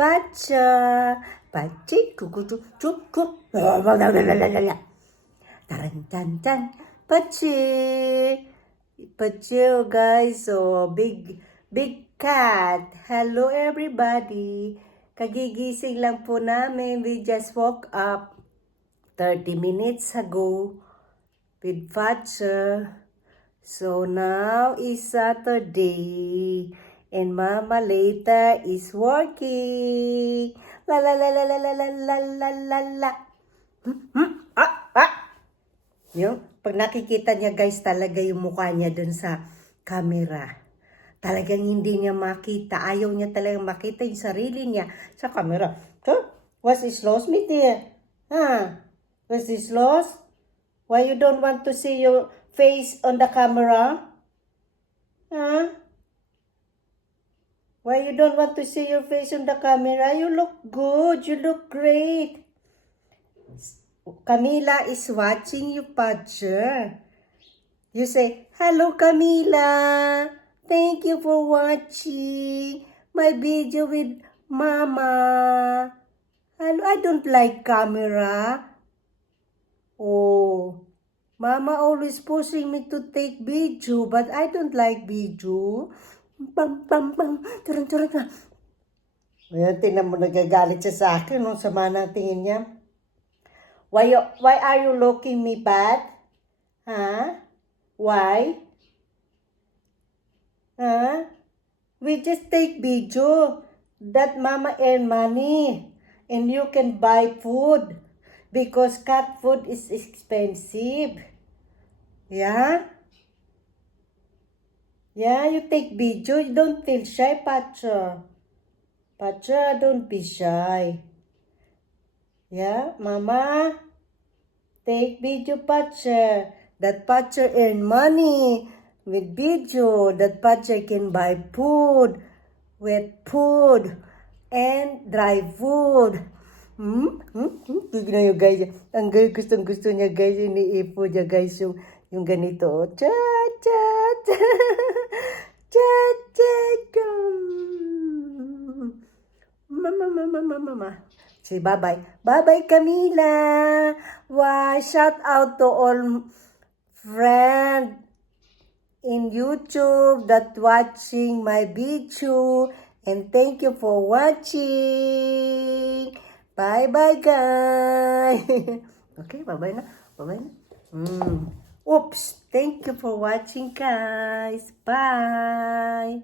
Pacha. Pachi, kukutu, chuku. Taran-tan-tan. Pachi. Pachi, guys. So, big cat. Hello, everybody. Kagigising lang po namin. We just woke up 30 minutes ago with Pacha. So, now is Saturday. And Mama later is working. La la la la la la la la la la la. Yung, pag nakikita niya guys, talaga yung mukha niya dun sa camera. Talagang hindi niya makita. Ayaw niya talagang makita yung sarili niya sa camera. So, what's his loss, me dear? Huh? What's his loss? Why you don't want to see your face on the camera? Huh? Why you don't want to see your face on the camera? You look good. You look great. Camila is watching you, Pacha. You say, hello, Camila. Thank you for watching my video with Mama. Hello, I don't like camera. Oh, Mama always pushing me to take video, but I don't like video. Pam, pam, pam. Turun na. Ayan, tingnan mo, nagagalit siya sa akin. Nung sama ng tingin niya. Why are you looking me bad? Huh? Why? Huh? We just take video that Mama earn money. And you can buy food. Because cat food is expensive. Yeah? Yeah, you take video. You don't feel shy, Pacha. Pacha, don't be shy. Yeah, Mama. Take video, Pacha. That Pacha earn money with video. That Pacha can buy food, wet food, and dry food. Tignan nyo guys. Ang gustong-gusto niya guys. Iniipo niya guys yung ganito. Cha cha cha. Cha cha cha. Mama. Say bye-bye. Bye-bye, Camila. Wow, shout out to all friends in YouTube that watching my video. And thank you for watching. Bye-bye, guys. Okay, bye-bye na. Bye-bye na. Oops. Thank you for watching, guys. Bye.